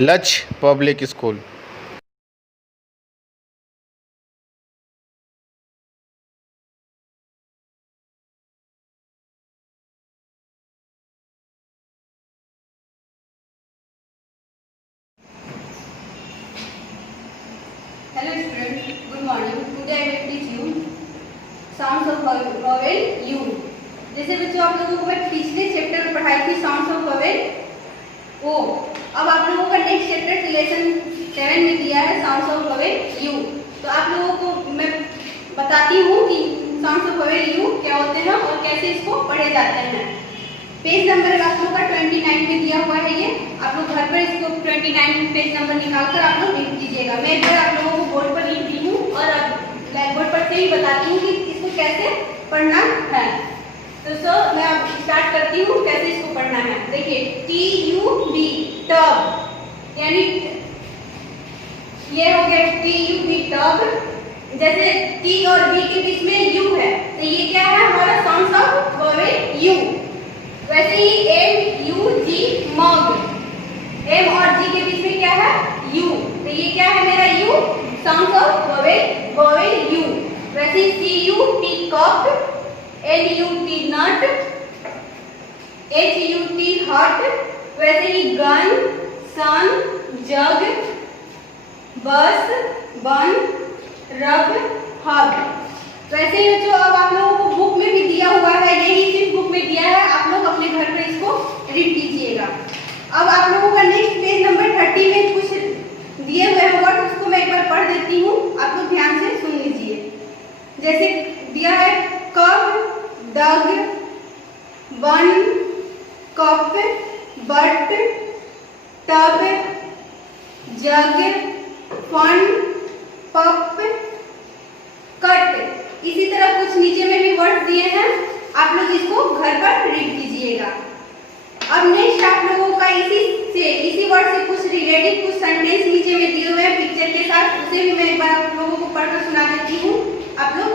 लक्ष्य public school. Hello students, good morning. Today I will teach you sounds of vowel U. जैसे बच्चों आप लोगों को मैं पिछले चैप्टर में पढ़ाई थी साउंड्स ऑफ vowel O. अब आप लोगों का नेक्स्ट चैप्टर लेसन 7 में दिया है साउंड्स ऑफ vowel U. तो आप लोगों को मैं बताती हूँ कि साउंड्स ऑफ vowel U क्या होते हैं और कैसे इसको पढ़े जाते हैं। पेज नंबर आप लोगों का 29 में दिया हुआ है ये। आप लोग घर पर इसको 29 पेज नंबर निकालकर आप लोग लिख दीजिएगा। मैं एक बार आप लोगों को बोर्ड पर लिख दी हूँ और अब ब्लैक बोर्ड पर से ही बताती हूँ कि इसको कैसे पढ़ना है। तो मैं अब स्टार्ट करती हूँ कैसे इसको पढ़ना है। देखिए TUB टब, यानी ये हो गया TUB टब। जैसे T और B के बीच में U है तो ये क्या है हमारा साउंड ऑफ वोवेल U। वैसे ही MUG मग, M और G के बीच में क्या है U, तो ये क्या है मेरा U sound of vowel U। वैसे ही CUT कप, NUT नट, HUT हट। वैसे ही गन, सन, जग, बस, बन, रब, हब। वैसे ही जो अब आप लोगों को बुक में भी दिया हुआ है, यही सिर्फ बुक में दिया है, आप लोग अपने घर पर इसको रीड कीजिएगा। अब आप लोगों का नेक्स्ट पेज नंबर 30 में कुछ दिए हुए हैं वर्ड, उसको मैं एक बार पढ़ देती हूँ, आप लोग ध्यान से सुन लीजिए। जैसे दिया है cup, dug, bun, cup, but, tub, jug, fun, pup, cut. इसी तरह कुछ नीचे में भी वर्ड दिए हैं, आप लोग इसको घर पर रीड कीजिएगा। अब नेक्स्ट आप लोगों का इसी वर्ड से कुछ रिलेटेड कुछ सेंटेंस नीचे में दिए हुए हैं पिक्चर के साथ, उसे भी मैं एक बार आप लोगों को पढ़कर सुना देती हूँ। आप लोग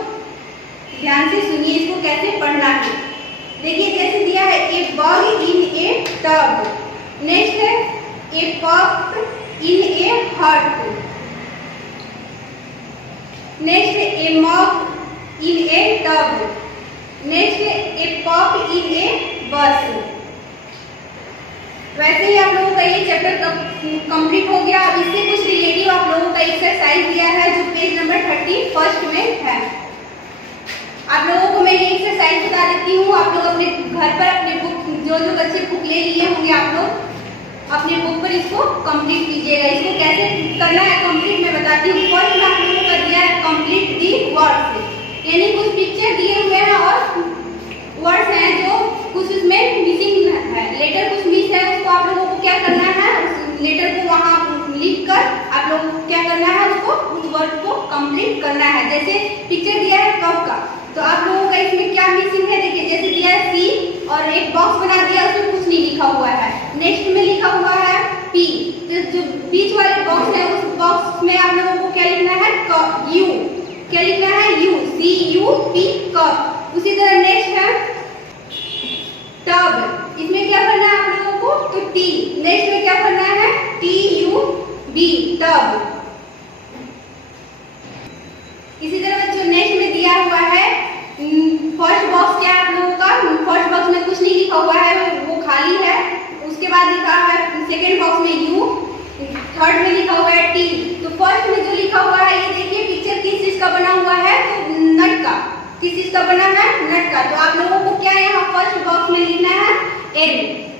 ध्यान से सुनिए इसको कैसे पढ़ना है। देखिए जैसे दिया है a bug in a tub, next है a pup in a hut, next a mug in a tub, next a pop in a bus. वैसे ही आप लोगों का ये चैप्टर कंप्लीट हो गया। अब इससे कुछ रिलेटिव आप लोगों का एक्सरसाइज दिया है जो पेज नंबर 31 में है। आप लोगों को मैं ये एक्सरसाइज बता देती हूँ, आप लोग अपने घर पर अपने बुक जो बच्चे बुक ले लिए होंगे आप लोग अपने बुक पर इसको कंप्लीट कीजिएगा। इसको कैसे करना है कंप्लीट मैं बताती हूँ। फर्स्ट में आप लोगों का दिया है कंप्लीट दी वर्ड्स, यानी कुछ पिक्चर दिए हुए हैं और वर्ड्स हैं जो कुछ उसमें मिसिंग है, लेटर कुछ मिस है, उसको आप लोगों को क्या करना है उस लेटर को वहाँ लिख कर आप लोगों को क्या करना है उसको उस वर्ड को कंप्लीट करना है। जैसे पिक्चर दिया है कप का, तो आप लोगों का इसमें क्या मिसिंग है देखिए, जैसे दिया है सी और एक बॉक्स बना दिया उसमें कुछ नहीं लिखा हुआ है, नेक्स्ट में लिखा हुआ है पी, तो जो बीच वाले बॉक्स है उस बॉक्स में आप लोगों को क्या लिखना है यू, क्या लिखना है यू, CUP कप। उसी तरह नेक्स्ट है टब, इसमें क्या करना है आप लोगों को तो टी, नेक्स्ट में क्या करना है TUB टब। इसी तरह जो नेक्स्ट में दिया हुआ है फर्स्ट बॉक्स क्या है आप लोगों का, फर्स्ट बॉक्स में कुछ नहीं लिखा हुआ है वो खाली है, उसके बाद लिखा है सेकेंड बॉक्स में U, थर्ड में लिखा हुआ है T। तो फर्स्ट में जो लिखा हुआ है ये देखिए पिक्चर किस चीज का बना हुआ है तो नट का, किस चीज का बना है नट का। तो आप लोगों को क्या यहाँ फर्स्ट बॉक्स में लिखना है N,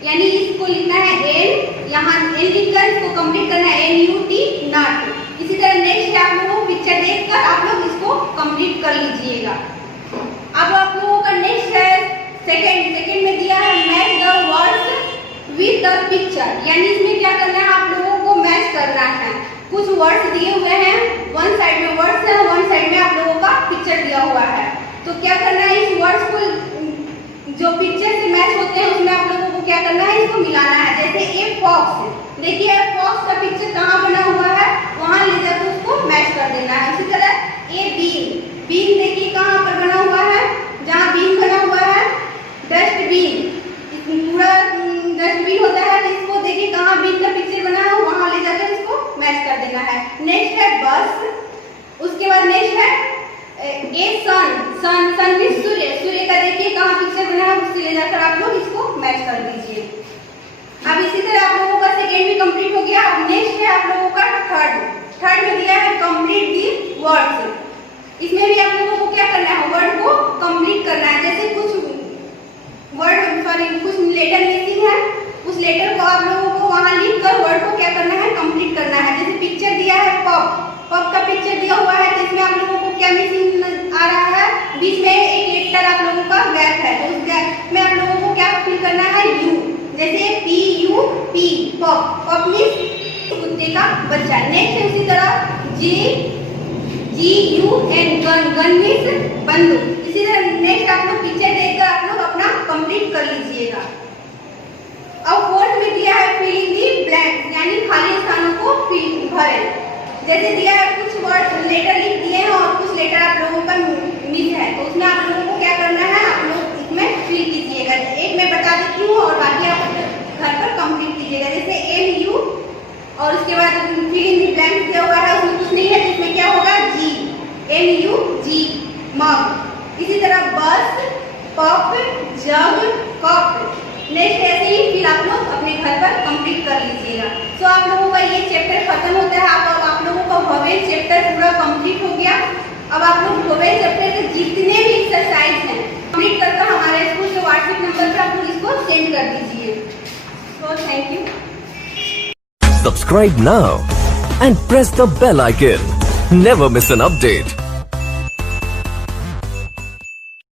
यानी इसको लिखना है N, यहाँ N लिखकर इसको कंप्लीट करना है NUT नट। इसी तरह नेक्स्ट आप लोगों को पिक्चर देखकर आप लोग इसको कंप्लीट कर लीजिएगा। अब आप लोगों का नेक्स्ट है सेकंड में दिया है match the words with the picture, यानी इसमें क्या करना है आप लोगों को मैच करना है। कुछ वर्ड्स दिए हुए हैं, वन साइड में वर्ड्स है, वन साइड में आप लोगों का पिक्चर दिया हुआ है, तो क्या करना है इस वर्ड्स को जो पिक्चर से मैच होते हैं उसमें आप लोगों को क्या करना है इसको मिलाना है। जैसे ए फॉक्स, देखिए फॉक्स का पिक्चर कहाँ बना हुआ है वहां ले जाकर उसको मैच कर देना है। उसी तरह ए बीन देखिए कहाँ पर बना हुआ है, जहाँ बीन बना हुआ है डस्टबिन, पूरा डस्टबिन होता है, इसको देखिए कहाँ बीन का पिक्चर बना है वहां ले बाद नेक्स्ट है ए सन। सन सन भी सूर्य। सूर्य का देखिए कहाँ पिक्चर बना है, उससे ले जाकर आप लोग इसको मैच कर दीजिए। अब इसी तरह आप लोगों का सेकेंड भी कंप्लीट हो गया। अब नेक्स्ट है आप लोगों का थर्ड। थर्ड में दिया है कंप्लीट दी वर्ड्स। इसमें भी आप लोगों को क्या करना है, वर्ड को कंप्लीट करना है। जैसे कुछ वर्ड कुछ लेटर मिसिंग है, उस लेटर को आप लोगों को वहां लिख कर वर्ड को क्या करना है, कंप्लीट करना है। जैसे पिक्चर दिया है पप, पप का पिक्चर दिया हुआ है, तो इसमें आप लोगों को क्या मिसिंग आ रहा है, बीच में एक लेटर आप लोगों का गैप है, तो उस गैप में आप लोगों को क्या फिल करना है, यू। जैसे पी यू पी, पप। पप मीन्स कुत्ते का बच्चा। नेक्स्ट उसी तरह G G U N, gun. Gun means बंदूक। इसी तरह नेक्स्ट आप लोग पिक्चर देखकर आप लोग अपना कंप्लीट कर लीजिएगा। अब फोर्थ में दिया है फिल इन दी ब्लैंक, यानी खाली स्थानों को फिल भरें। जैसे दिया है कुछ वर्ड लेटर लिख दिए हैं और कुछ लेटर आप लोगों का मिस है, तो उसमें आप लोगों को क्या करना है, आप लोग इसमें फिल कीजिएगा। एक मैं बता देती हूँ और बाकी आप घर पर कंप्लीट कीजिएगा। जैसे एम यू और उसके बाद फिल इन दी ब्लैंक दिया हुआ है, उसमें कुछ नहीं है, तो इसमें क्या होगा, जी। एम यू जी, मग। इसी तरह बस, पप, जग, कप। नेक्स्ट ऐसे ही फिर आप लोग अपने घर पर कंप्लीट कर लीजिएगा। तो आप लोगों का ये चैप्टर खत्म होता है। आप लोगों का वोवेल चैप्टर पूरा कंप्लीट हो गया। अब आप लोग वोवेल चैप्टर के जितने भी एक्सरसाइज हैं कंप्लीट करके हमारे स्कूल के व्हाट्सएप नंबर पर आप लोग इसको सेंड कर दीजिए। तो thank you. Subscribe now and press the bell icon. Never miss an update.